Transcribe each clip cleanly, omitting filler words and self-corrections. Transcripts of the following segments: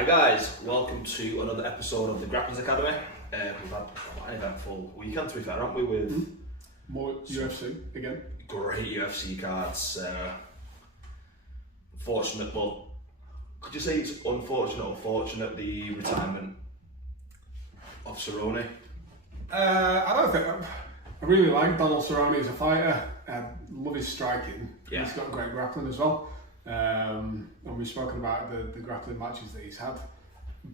Hi guys, welcome to another episode of the Grapplers Academy. We've had quite an eventful weekend to be fair, haven't we, with more UFC again. Great UFC cards. Unfortunate, well, could you say it's unfortunate or fortunate, the retirement of Cerrone? I don't think, I really like Donald Cerrone as a fighter. I love his striking. Yeah. He's got great grappling as well. And we've spoken about the grappling matches that he's had.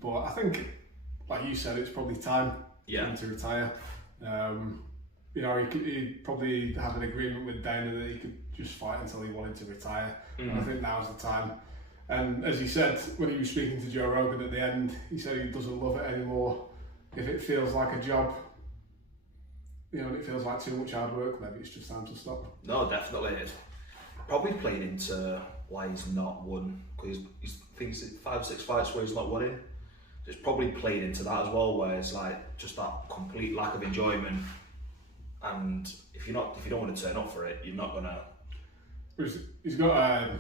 But I think, like you said, it's probably time for him to retire. You know, he'd probably have an agreement with Dana that he could just fight until he wanted to retire. And I think now's the time. And as he said, when he was speaking to Joe Rogan at the end, he said he doesn't love it anymore. If it feels like a job, you know, and it feels like too much hard work, maybe it's just time to stop. No, definitely. It's probably played into why he's not won, because he's thinks 5 or 6 fights where he's not winning. It's probably played into that as well, where it's like just that complete lack of enjoyment. And if you don't want to turn up for it, you're not gonna. He's got a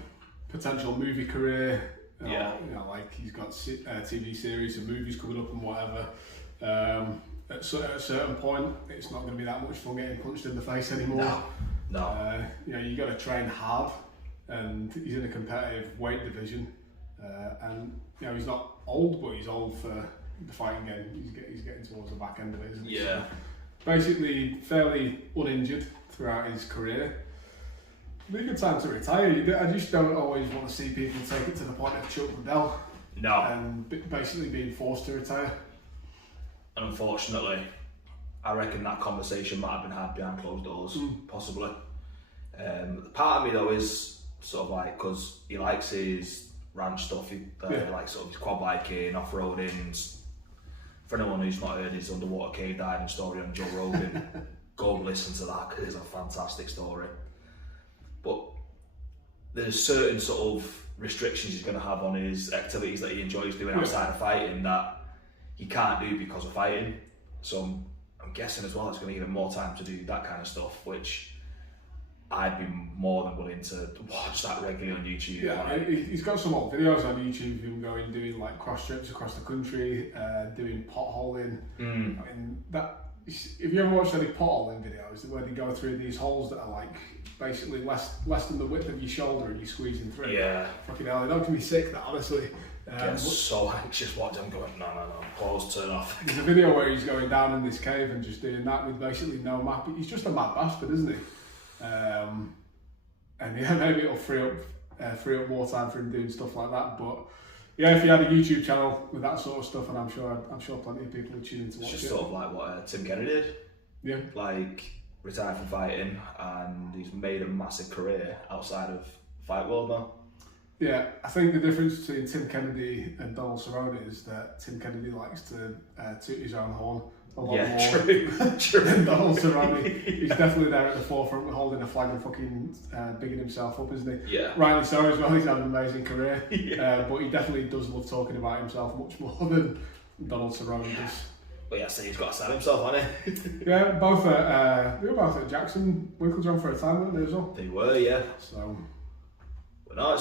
potential movie career. Yeah. You know, like he's got TV series and movies coming up and whatever. At a certain point, it's not going to be that much fun getting punched in the face anymore. No. You know, you got to train hard, and he's in a competitive weight division. And you know, he's not old, but he's old for the fighting game. He's getting towards the back end of it, isn't he? Yeah. So basically, fairly uninjured throughout his career. It'd be a good time to retire. I just don't always want to see people take it to the point of Chuck Liddell. No. And basically being forced to retire. And unfortunately, I reckon that conversation might have been had behind closed doors, possibly. Part of me though is sort of like, because he likes his ranch stuff, he likes sort of his quad biking, off-roading. For anyone who's not heard his underwater cave diving story on Joe Rogan, go and listen to that, because it's a fantastic story. But there's certain sort of restrictions he's going to have on his activities that he enjoys doing outside of fighting that he can't do because of fighting. So I'm guessing as well it's going to give him more time to do that kind of stuff, which I'd be more than willing to watch that regularly on YouTube. Yeah, he's got some old videos on YouTube of him doing like cross trips across the country, doing potholing. I mean, if you ever watched any potholing videos, where they go through these holes that are like basically less than the width of your shoulder and you're squeezing through. Yeah. Fucking hell, it don't me sick, that honestly. Get so anxious watching him going, no, pause, turn off. There's a video where he's going down in this cave and just doing that with basically no map. He's just a mad bastard, isn't he? And yeah, maybe it'll free up more time for him doing stuff like that. But yeah, if he had a YouTube channel with that sort of stuff, and I'm sure plenty of people would tune in to watch it. It's just sort of like what Tim Kennedy did. Yeah. Like, retired from fighting, and he's made a massive career outside of fight world now. Yeah, I think the difference between Tim Kennedy and Donald Cerrone is that Tim Kennedy likes to toot his own horn a lot more true. than Donald Cerrone. He's definitely there at the forefront holding a flag and fucking bigging himself up, isn't he? Yeah. Rightly so as well, he's had an amazing career. But he definitely does love talking about himself much more than Donald Cerrone does. But yeah, so he's got to sell himself, hasn't he? Yeah, they were both at Jackson Winkledrum for a time, weren't they, as well? They were, yeah. So. But no,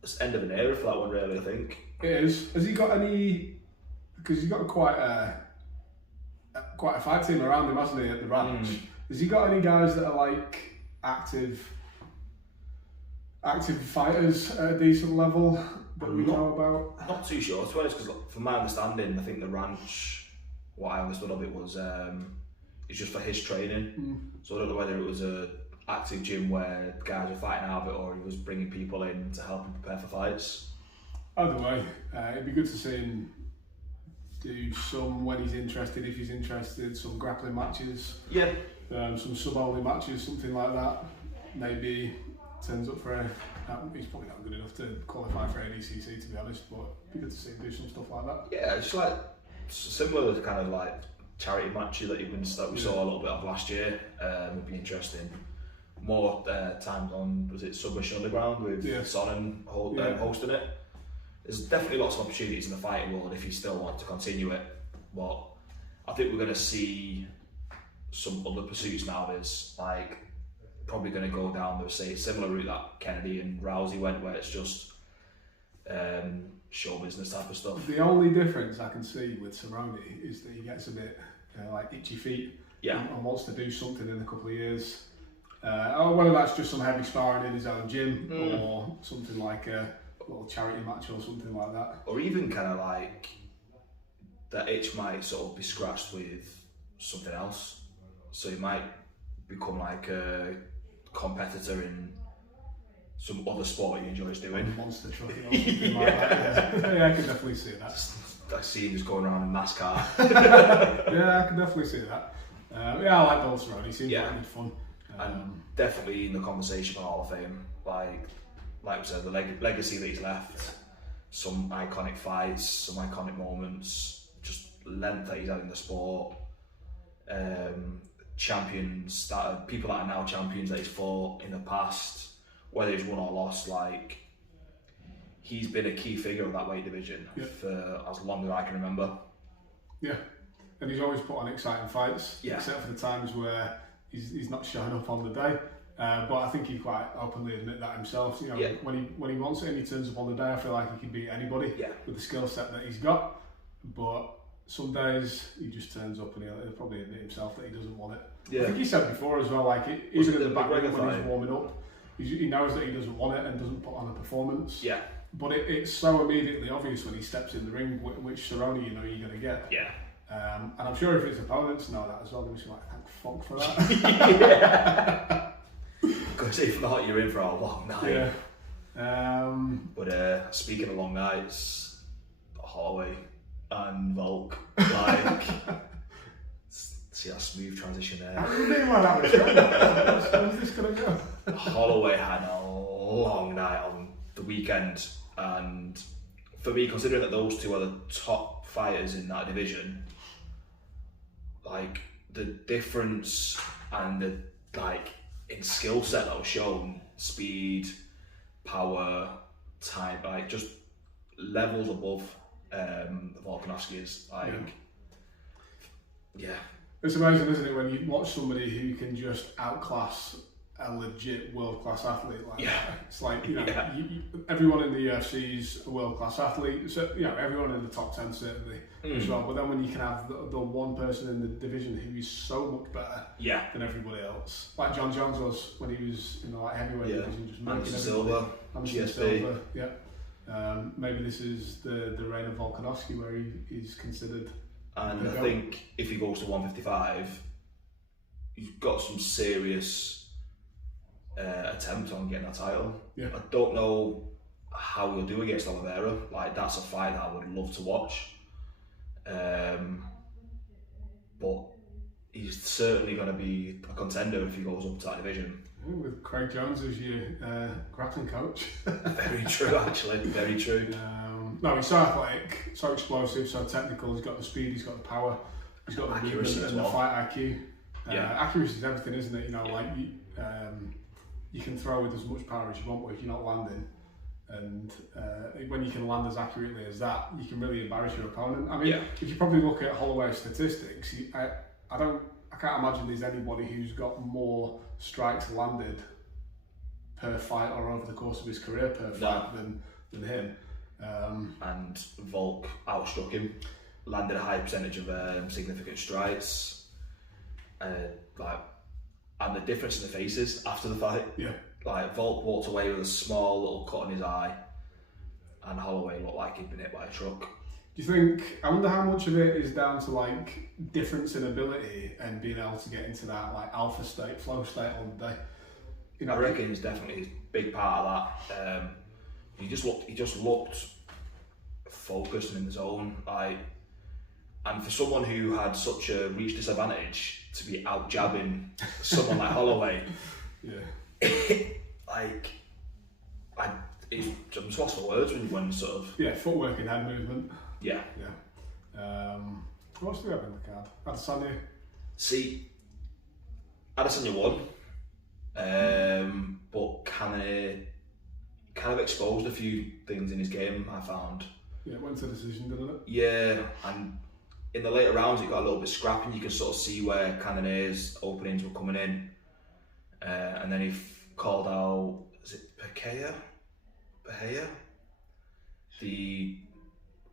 it's end of an era for that one, really, I think. It is. Has he got any? Because he's got quite a fight team around him, hasn't he, at the ranch? Has he got any guys that are like active fighters at a decent level that we know about? Not too sure, to be honest, because from my understanding, I think the ranch, what I understood of it was, it's just for his training. So I don't know whether it was a active gym where guys were fighting out of it, or he was bringing people in to help him prepare for fights. Either way, it'd be good to see him do some, when he's interested, if he's interested, some grappling matches. Yeah. Some sub-only matches, something like that. Maybe turns up for he's probably not good enough to qualify for ADCC, to be honest, but it'd be good to see him do some stuff like that. Yeah, just like similar to kind of like charity matches that we saw a little bit of last year. Would be interesting. More times on, was it Submission Underground with Sonnen hosting it. There's definitely lots of opportunities in the fighting world if you still want to continue it. But I think we're going to see some other pursuits nowadays, like probably going to go down the similar route that Kennedy and Rousey went, where it's just show business type of stuff. The only difference I can see with Cerrone is that he gets a bit like itchy feet and wants to do something in a couple of years. Or whether that's just some heavy sparring in his own gym or something like a little charity match or something like that. Or even kind of like that itch might sort of be scratched with something else. So he might become like a competitor in some other sport he enjoys doing. Monster trucking or something like that. Yeah, I can definitely see that. I see him just going around in NASCAR. Yeah, I can definitely see that. I like Volk Cerrone. He seems like good fun. And definitely in the conversation for Hall of Fame. Like we said, the legacy that he's left, some iconic fights, some iconic moments, just length that he's had in the sport. Champions people that are now champions that he's fought in the past, whether he's won or lost, like he's been a key figure of that weight division for as long as I can remember. Yeah, and he's always put on exciting fights, except for the times where he's not showing up on the day. But I think he quite openly admit that himself. You know, when he wants it and he turns up on the day, I feel like he can beat anybody with the skill set that he's got. But some days he just turns up and he'll probably admit himself that he doesn't want it. Yeah. I think he said before as well, like even in the back when he's warming up, he knows that he doesn't want it and doesn't put on a performance. Yeah. But it's so immediately obvious when he steps in the ring which Cerrone you know you're going to get. Yeah. And I'm sure if his opponents know that as well, they'll be like, thank fuck for that. Because if not, you're in for a long night. Yeah. But speaking of long nights, Holloway and Volk, like, see that smooth transition there. How do you think like that was going? How's this going to go? Holloway had a long night on the weekend, and for me, considering that those two are the top fighters in that division, like the difference and the in skill set that was shown, speed, power, time, like just levels above Volkanovski's. It's amazing, isn't it, when you watch somebody who can just outclass a legit world-class athlete like that. It's like, everyone in the UFC is a world-class athlete, so everyone in the top 10 certainly as well, but then when you can have the one person in the division who is so much better than everybody else, like John Jones was when he was in the heavyweight division, just making everybody. Anderson Silva, maybe this is the reign of Volkanovski where he's considered. And I think if he goes to 155, he's got some serious attempt on getting a title. Yeah. I don't know how he'll do against Oliveira. Like, that's a fight that I would love to watch. But he's certainly going to be a contender if he goes up to that division. With Craig Jones as your grappling coach. Very true, actually. Very true. No, he's so athletic, so explosive, so technical. He's got the speed, he's got the power, he's got the accuracy and the fight IQ. Accuracy is everything, isn't it? You can throw with as much power as you want, but if you're not landing, and when you can land as accurately as that, you can really embarrass your opponent. I mean, if you probably look at Holloway's statistics, I can't imagine there's anybody who's got more strikes landed per fight or over the course of his career per fight than him. And Volk outstruck him, landed a high percentage of significant strikes, and the difference in the faces after the fight. Yeah. Like, Volk walked away with a small little cut in his eye, and Holloway looked like he'd been hit by a truck. Do you think, I wonder how much of it is down to difference in ability and being able to get into that alpha state, flow state on the day? I reckon it's definitely a big part of that. He just looked focused and in the zone. And for someone who had such a reach disadvantage to be out jabbing someone like Holloway, I'm just lost for words when sort of footwork and hand movement. Yeah. What else do we have in the card? Adesanya. See, Adesanya won, but kind of exposed a few things in his game, I found. Yeah, it went to decision, didn't it? Yeah, and in the later rounds it got a little bit scrappy, and you can sort of see where Cannonier's openings were coming in. And then he called out, is it Bahia? the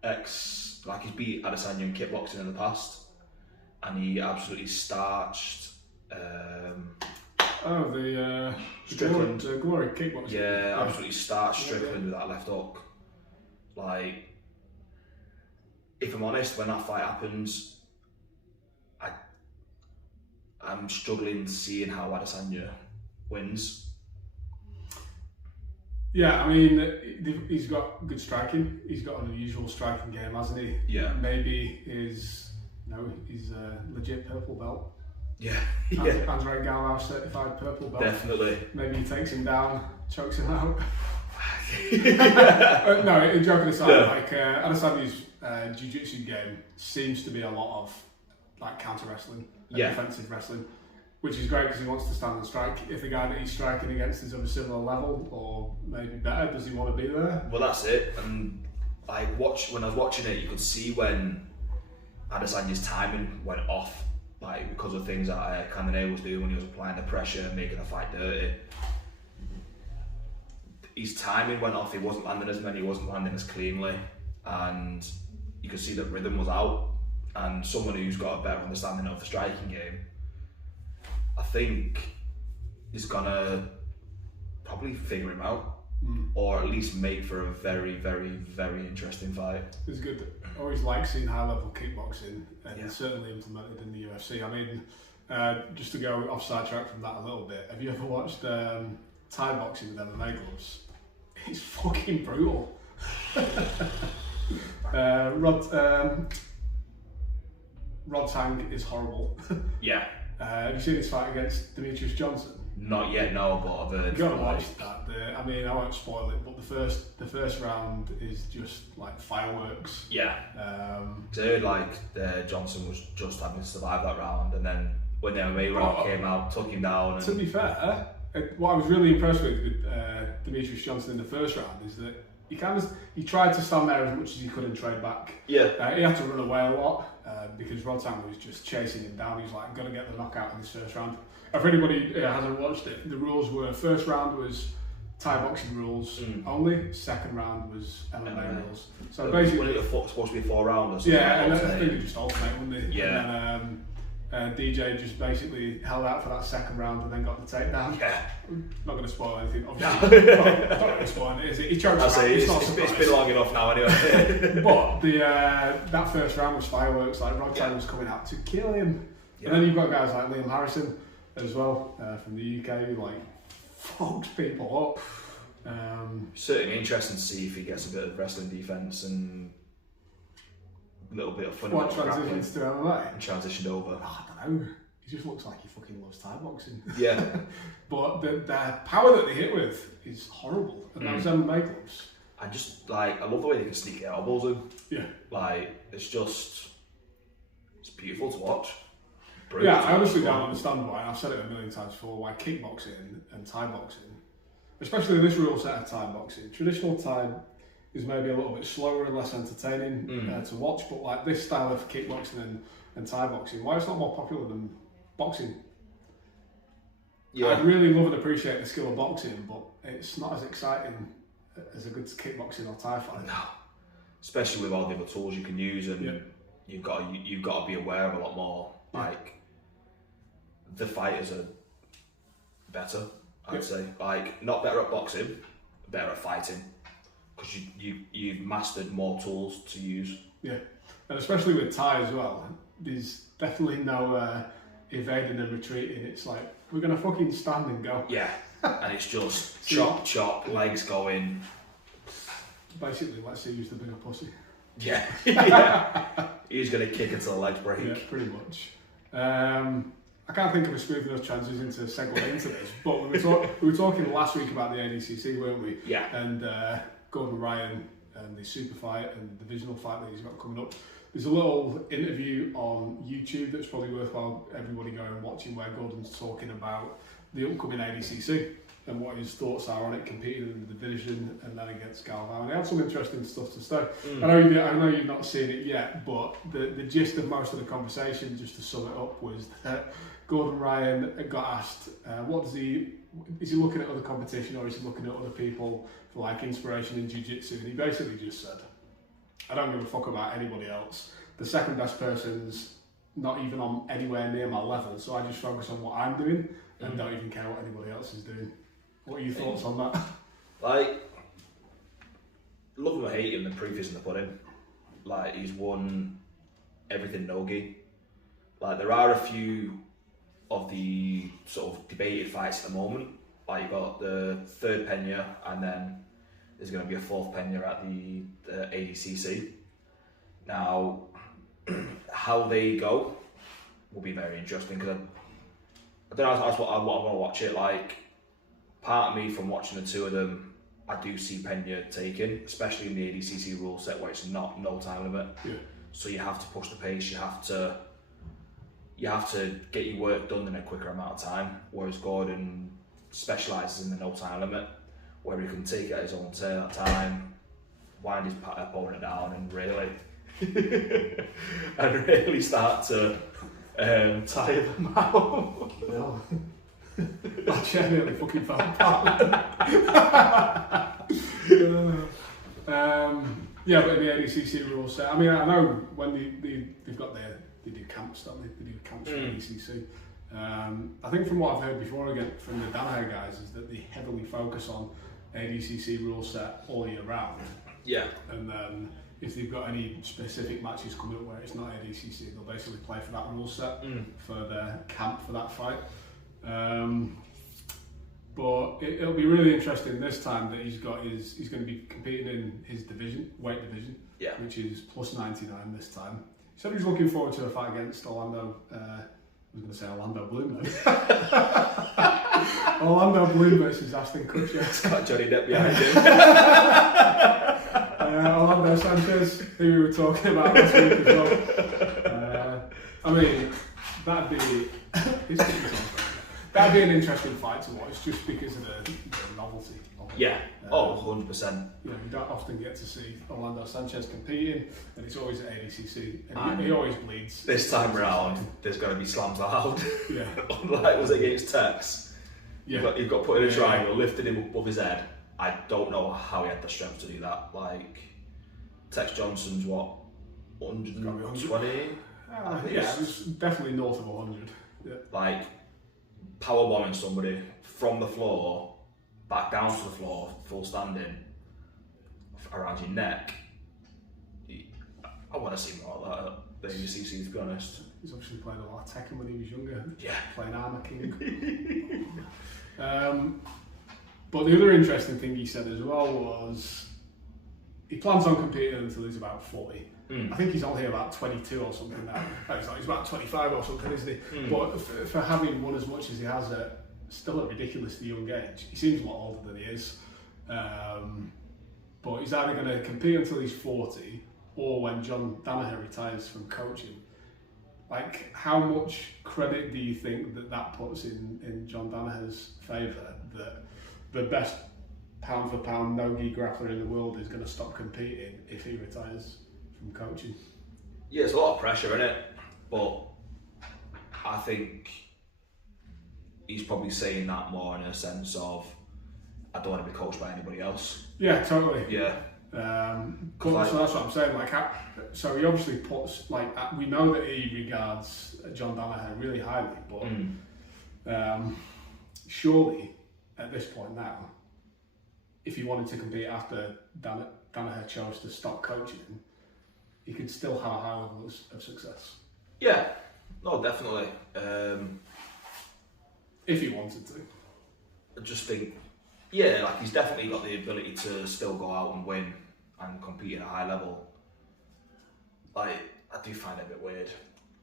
he's beat Adesanya in kickboxing in the past, and he absolutely starched. Strickland, Glory kickboxing. Yeah, absolutely starched Strickland with that left hook. Like, if I'm honest, when that fight happens, I'm struggling seeing how Adesanya wins. Yeah, I mean, he's got good striking. He's got an unusual striking game, hasn't he? Yeah. Maybe he's a legit purple belt. Yeah. Andre Galvao certified purple belt. Definitely. Maybe he takes him down, chokes him out. No, joking aside, Adesanya's jiu-jitsu game seems to be a lot of like counter wrestling and defensive wrestling, which is great because he wants to stand and strike. If the guy that he's striking against is of a similar level or maybe better, does he want to be there? Well, that's it. And when I was watching it, you could see when Adesanya's timing went off, like because of things that Cannonier was doing when he was applying the pressure and making the fight dirty. His timing went off. He wasn't landing as many. He wasn't landing as cleanly, and you could see that rhythm was out. And someone who's got a better understanding of the striking game, I think, is gonna probably figure him out, or at least make for a very, very, very interesting fight. It's good. I always like seeing high-level kickboxing, and it's certainly implemented in the UFC. I mean, just to go off sidetrack from that a little bit, have you ever watched Thai boxing with MMA gloves? It's fucking brutal. Rod Tang is horrible. Yeah. Have you seen his fight against Demetrius Johnson? Not yet, no, but I've heard. You gotta watch that. I won't spoil it, but the first round is just like fireworks. Yeah. I heard Johnson was just having to survive that round, and then when the MMA round came out, took him down. To be fair, what I was really impressed with Demetrius Johnson in the first round is that he tried to stand there as much as he could and trade back. Yeah. He had to run away a lot because Rod Tang was just chasing him down. He was like, I'm going to get the knockout in this first round. And for anybody who hasn't watched it, the rules were first round was Thai boxing rules only, second round was MMA rules. So basically, it was supposed to be 4 rounders. Yeah, and I think they just alternate, wouldn't they? Yeah. And then DJ just basically held out for that second round and then got the takedown. Yeah. Not going to spoil anything, obviously. Not going to spoil it, is it? He choked him out. It's been long enough now anyway. But that first round was fireworks. Like Rod Tang was coming out to kill him. Yeah. And then you've got guys like Liam Harrison as well from the UK who like fucked people up. Certainly interesting to see if he gets a bit of wrestling defense and a little bit of fun. What transitions to MMA? And transitioned over. Oh, I don't know. He just looks like he fucking loves Thai boxing. Yeah. But the power that they hit with is horrible. And those MMA gloves. I love the way they can sneak their elbows in. Yeah. It's beautiful to watch. Yeah, I honestly don't understand why, and I've said it a million times before, why kickboxing and Thai boxing, especially in this rule set of Thai boxing, traditional Thai is maybe a little bit slower and less entertaining to watch, but like this style of kickboxing and Thai boxing, why it's not more popular than boxing? Yeah. I'd really love and appreciate the skill of boxing, but it's not as exciting as a good kickboxing or Thai fight. No, especially with all the other tools you can use, and you've got to be aware of a lot more. Like, the fighters are better, I'd say. Like, not better at boxing, better at fighting, because you've mastered more tools to use. Yeah, and especially with Thai as well, there's definitely no evading and retreating. It's like, we're going to fucking stand and go. Yeah, and it's just chop, legs going. Basically, let's see who's the bigger pussy. Yeah, yeah. Who's going to kick until the legs break. Yeah, pretty much. I can't think of a smooth enough transition to segue into this, but we were talking last week about the ADCC, weren't we? Yeah. And Gordon Ryan and the super fight and the divisional fight that he's got coming up. There's a little interview on YouTube that's probably worthwhile everybody going and watching, where Gordon's talking about the upcoming ADCC and what his thoughts are on it, competing in the division and then against Galvao. And he had some interesting stuff to say. I know you've not seen it yet, but the gist of most of the conversation, just to sum it up, was that Gordon Ryan got asked, is he looking at other competition, or is he looking at other people for like inspiration in jiu-jitsu, and he basically just said, I don't give a fuck about anybody else. The second best person's not even on anywhere near my level, so I just focus on what I'm doing and don't even care what anybody else is doing. What are your thoughts on that? Like, love him or hate him, the proof is in the pudding. Like, he's won everything no-gi. Like, there are a few of the sort of debated fights at the moment. Like, you've got the third Pena, and then there's going to be a fourth Pena at the ADCC. Now, how they go will be very interesting, because I don't know, I want to watch it. Like, part of me from watching the two of them, I do see Pena taking, especially in the ADCC rule set where it's not no time limit. Yeah. So you have to push the pace. You have to get your work done in a quicker amount of time. Whereas Gordon specialises in the no time limit, where he can take it at his own time, wind his opponent down, and really start to tire them out. No. I genuinely fucking fell apart. Yeah, but in the ADCC rules set, I mean, I know when they've got they do camps, don't they? They do camps for ADCC. I think from what I've heard before, again, from the Danaher guys, is that they heavily focus on ADCC rule set all year round. Yeah. And then if they've got any specific matches coming up where it's not ADCC, they'll basically play for that rule set for their camp for that fight. But it'll be really interesting this time that he's going to be competing in his weight division, which is plus 99 this time. He said he's looking forward to a fight against Orlando. I was going to say Orlando Bloom. Orlando Bloom versus Ashton Kutcher. It's got Johnny Depp behind him. Orlando Sanchez, who we were talking about last week as well. I mean, that'd be an interesting fight to watch, just because of the novelty of it. Yeah, 100%. You don't often get to see Orlando Sanchez competing, and it's always at ADCC, and he always bleeds. This time round, there's going to be slams allowed. Yeah. Unlike was it against Tex? Yeah. He got put in a triangle, lifted him above his head. I don't know how he had the strength to do that. Like, Tex Johnson's what, 120? Yeah, it was definitely north of 100. Yeah. Like, power bombing somebody from the floor back down to the floor, full standing around your neck. I want to see more of that at the ADCC, to be honest. He's obviously played a lot of Tekken when he was younger. Yeah. Playing Armour King. But the other interesting thing he said as well was he plans on competing until he's about 40. I think he's only about 22 or something now. He's about 25 or something, isn't he? But for having won as much as he has at still a ridiculously young age, he seems a lot older than he is. But he's either going to compete until he's 40 or when John Danaher retires from coaching. Like, how much credit do you think that puts in John Danaher's favour, that the best pound for pound no-gi grappler in the world is going to stop competing if he retires from coaching? Yeah, it's a lot of pressure in it, but I think he's probably saying that more in a sense of, I don't want to be coached by anybody else. Yeah, totally. Yeah. So that's what I'm saying. Like, so he obviously puts, we know that he regards John Danaher really highly, but surely at this point now, if he wanted to compete after Danaher chose to stop coaching, he could still have a high level of success. Yeah, no, definitely. If he wanted to. I just think, yeah, like, he's definitely got the ability to still go out and win and compete at a high level. Like, I do find it a bit weird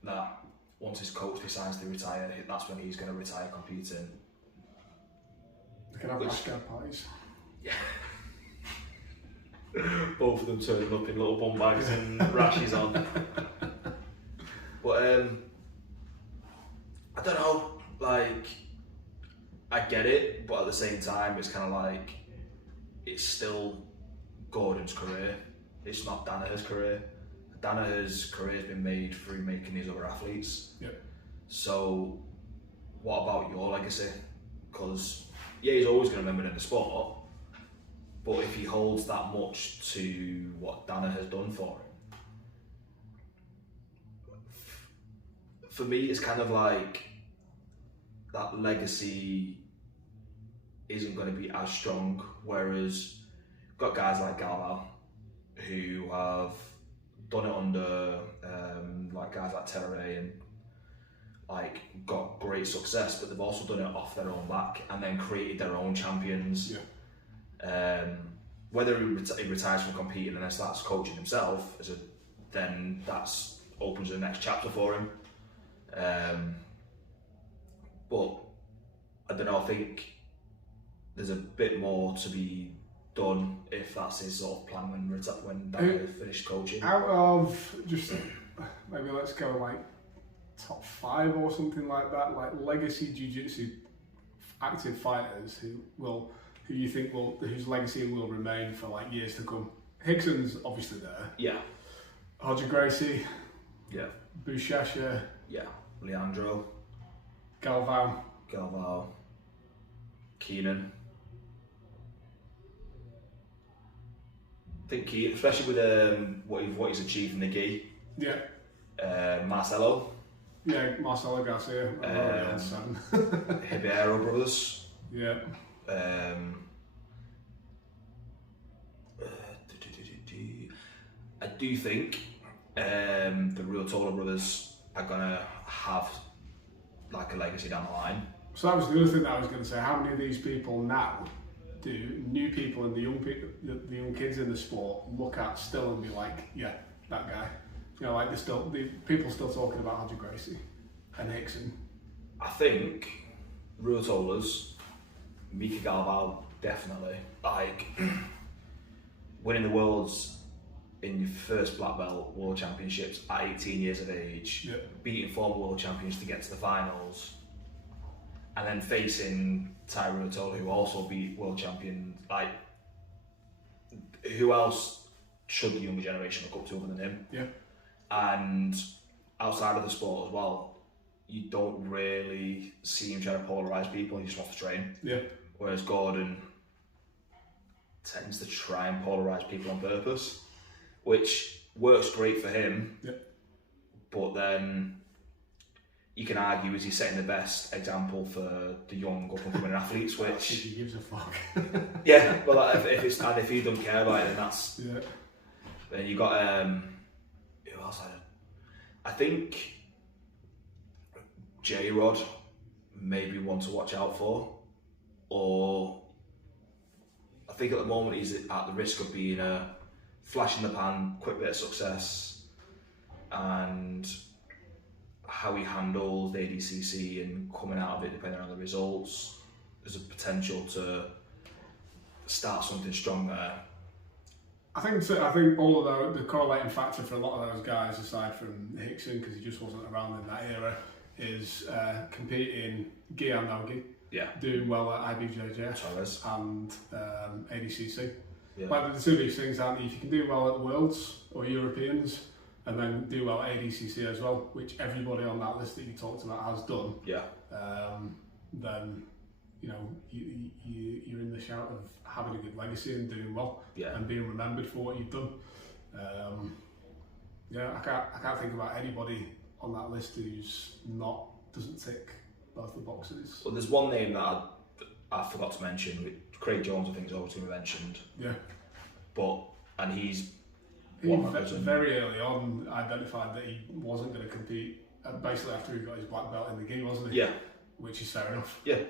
that once his coach decides to retire, that's when he's going to retire competing. They can have backyard parties. Yeah. Both of them turning up in little bum bags and rashes on. But I don't know, like, I get it, but at the same time, it's kind of like, it's still Gordon's career. It's not Danaher's career. Danaher's career has been made through making these other athletes. Yep. So, what about your legacy? Because, yeah, he's always going to remember in the sport, But if he holds that much to what Dana has done for him, for me, it's kind of like that legacy isn't going to be as strong. Whereas you've got guys like Galval who have done it under like guys like Terere and like got great success, but they've also done it off their own back and then created their own champions. Whether he retires from competing and then starts coaching himself, then that's opens the next chapter for him. But I don't know. I think there's a bit more to be done if that's his sort of plan when Dana finished coaching. Out of just maybe let's go like top 5 or something like that, like legacy jiu-jitsu active fighters who you think whose legacy will remain for like years to come. Hickson's obviously there. Yeah. Roger Gracie. Yeah. Buchecha. Yeah. Leandro. Galval. Keenan. I think Keenan, especially with what he's achieved in the gi. Yeah. Marcelo. Yeah, Marcelo Garcia. Ribeiro brothers. Yeah. I do think the Real Tola brothers are gonna have like a legacy down the line. So that was the other thing that I was going to say. How many of these people now do new people and the young kids in the sport look at still and be like, yeah, that guy? You know, like people still talking about Roger Gracie and Hickson. I think Real Tolas, Mika Galval, definitely. Like winning the worlds in your first black belt world championships at 18 years of age, beating former world champions to get to the finals, and then facing Tyro Tola, who also beat world champion. Like, who else should the younger generation look up to other than him? Yeah. And outside of the sport as well, you don't really see him trying to polarise people. He just wants to train. Yeah. Whereas Gordon tends to try and polarise people on purpose, which works great for him. Yeah. But then you can argue, is he setting the best example for the young up and coming athletes? Which he gives a fuck. Yeah, well, if he don't care about it, then that's. Yeah. Then you got who else? I think J-Rod maybe one to watch out for, or I think at the moment he's at the risk of being a flash in the pan, quick bit of success, and how he handles the ADCC and coming out of it depending on the results, there's a potential to start something stronger. I think all of the correlating factor for a lot of those guys, aside from Hickson, because he just wasn't around in that era, is competing gi and no gi. Yeah. Doing well at IBJJF Chavez. and ADCC. Yeah. Like the two of these things, aren't you? If you can do well at the Worlds or Europeans, and then do well at ADCC as well, which everybody on that list that you talked about has done. Yeah. Then you know you're in the shout of having a good legacy and doing well. Yeah. And being remembered for what you've done. I can't think about anybody on that list who's doesn't tick both the boxes. Well, there's one name that I forgot to mention. Craig Jones, I think, is always going to be mentioned. Yeah. And he's very early on identified that he wasn't going to compete. Basically, after he got his black belt in the gi, wasn't he? Yeah. Which is fair enough. Yeah.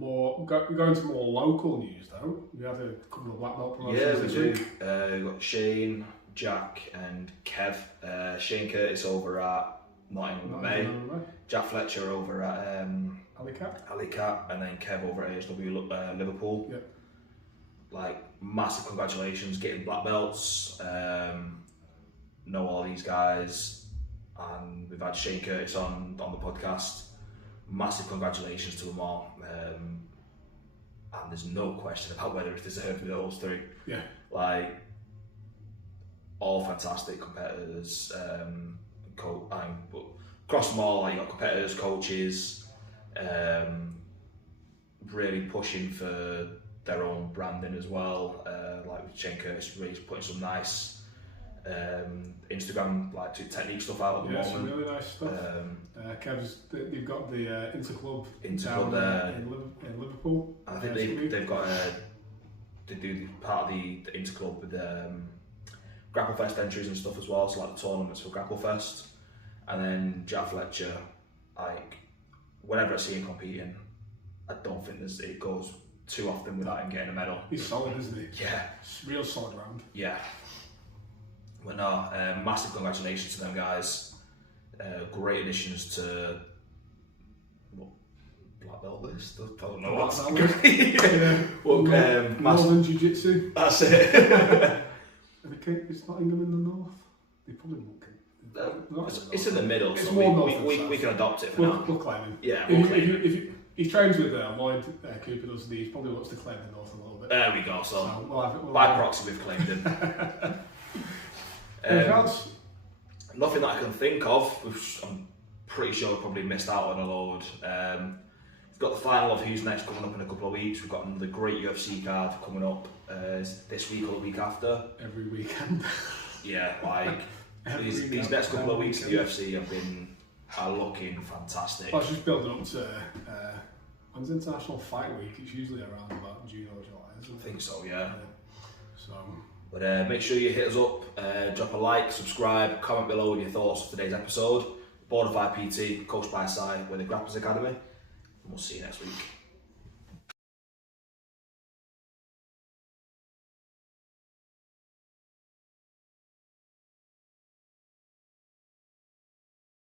Going to more local news though. We had a couple of black belt promotions this week. We've got Shane, Jack, and Kev. Shane Curtis over at Nottingham MMA. Jack Fletcher over at Alicat, and then Kev over at ASW Liverpool. Yep. Like, massive congratulations getting black belts. Know all these guys, and we've had Shane Curtis on the podcast. Massive congratulations to them all. And there's no question about whether it deserved those three. Yeah. Like, all fantastic competitors. But across them all, like, you got competitors, coaches, really pushing for their own branding as well. Like with Shane Curtis, really putting some nice Instagram like technique stuff out at the moment. Some really nice stuff. Kev's, they've got the Interclub down there in Liverpool. I think they've got they do part of the Interclub with Grapplefest entries and stuff as well, so like the tournaments for Grapplefest. And then Jack Fletcher, like whenever I see him competing, I don't think it goes too often without him getting a medal. He's solid, isn't he? Yeah. It's real solid round. Yeah. But no, massive congratulations to them guys. Great additions to black belt list. I don't know what. Yeah. Well, Northern Jiu-Jitsu. That's it. It's not England in the north. They probably won't. It's in the middle, it's so more north than we south. can adopt it for now. We'll claim him. Yeah, If he trains with Lloyd Cooper, does he probably wants to claim the north a little bit. There we go. So we'll by proxy, we've claimed him. Anything else? Nothing that I can think of. I'm pretty sure we've probably missed out on a load. We've got the final of Who's Next coming up in a couple of weeks. We've got the great UFC card coming up this week or the week after. Every weekend. Yeah, like these next couple of weeks of the UFC are looking fantastic. Well, I was just building up to when's International Fight Week? It's usually around about June or July, isn't it? I think so, yeah. So. But make sure you hit us up, drop a like, subscribe, comment below with your thoughts of today's episode. Border 5 PT, coached by Si, we're the Grapplers Academy, and we'll see you next week.